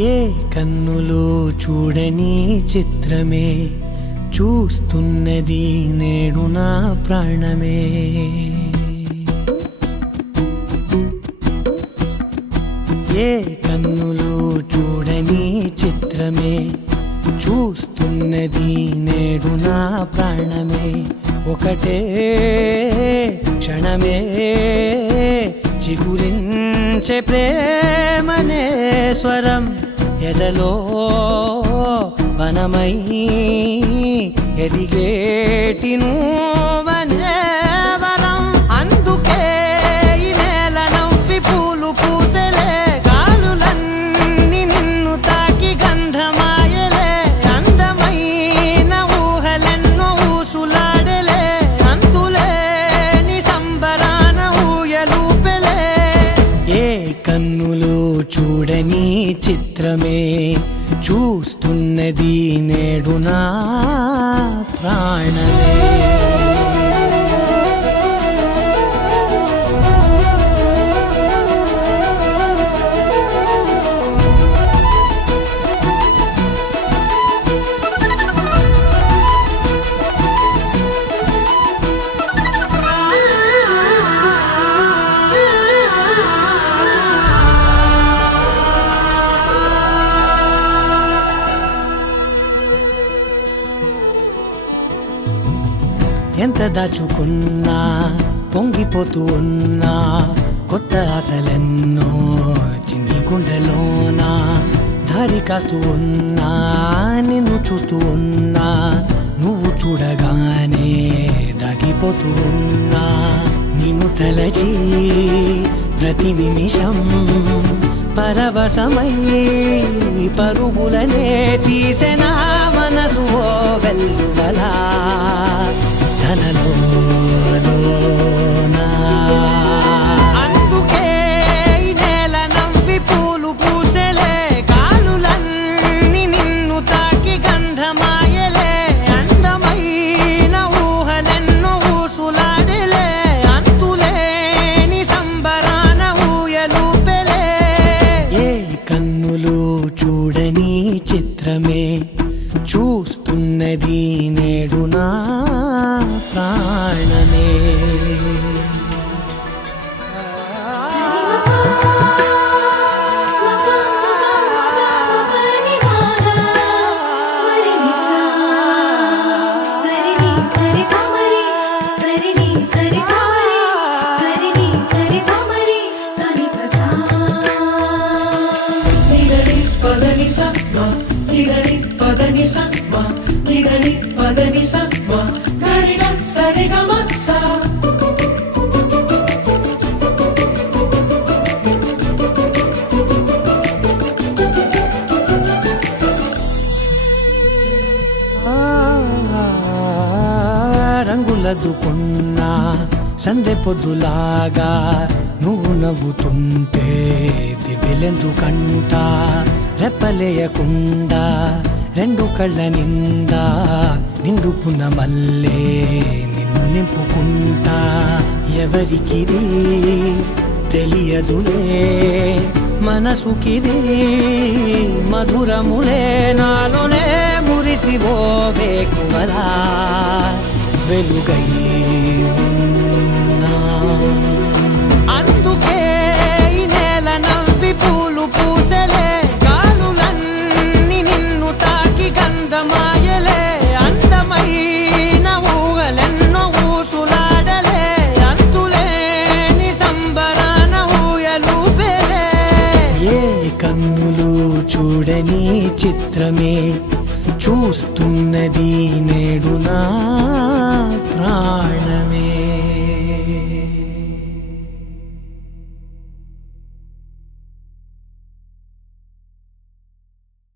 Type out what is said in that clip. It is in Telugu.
ఏ కన్నులు చూడని చిత్రమే చూస్తున్నది నేడు నా ప్రాణమే. ఏ కన్నులు చూడని చిత్రమే చూస్తున్నది నేడు నా ప్రాణమే. ఒకటే క్షణమే చిగురించే ప్రేమనే స్వరం ఎదలో వనమై ఎదిగేటి నువ్వనే వరం. అందుకే ఈ నేల నవ్వి పూలు పూసెలే, గాలులన్నీ నిన్ను తాకి గంధమాయలే. అందమైన ఊహలెన్నో ఊసులాడలే, అంతులేని సంబరాన ఊయలూపెలే. ఏ కన్నులు చూడని చిత్రమే చూస్తున్నది నేడు నా ప్రాణమే. ఎంత దాచుకున్నా పొంగిపోతూ ఉన్నా, కొత్త ఆశలెన్నో చిన్ని గుండెలోనా దారి కాస్తూ ఉన్నా. నిన్ను చూస్తూ ఉన్నా, నువ్వు చూడగానే దాగిపోతూ ఉన్నా. నిన్ను తలచి ప్రతి నిమిషం పరవశమై పరుగులనే తీసెనా మనసు ఓ వెల్లువలా ధనలోనా. అందుకే ఈ నేల నవ్వి పూలు పూసెలే, గాలులన్నీ నిన్ను తాకి గంధమాయలే. అందమైన ఊహలెన్నో ఊసులాడలే, అంతులేని సంబరాన ఊయలూపెలే. ఏ కన్నులు చూడని చిత్రమే చూస్తున్నది నేడు నా ప్రాణమే. రంగులదుకున్నా సందె పొద్దులాగా నువ్వు నవ్వుతుంటే దివ్వెలెందుకంట. రెప్పలేయకుండా రెండు కళ్ళ నిండా నిండుకున్న మల్లే నిన్ను నింపుకుంటా. ఎవరికిది తెలియదులే మనసుకిది మధురములే, నాలోనే మురిసివో వేకువలా వెలుగై ఉన్నా. అందుకే ఈ నేల నవ్వి పూలు పూసెలే, గాలులన్నీ నిన్ను తాకి గంధమాయలే. అందమైన ఊహలెన్నో ఊసులాడలే, అంతులేని సంబరాన ఊయలూపెలే. ఏ కన్నులు చూడని చిత్రమే చూస్తున్నది నేడు నా ప్రాణమే.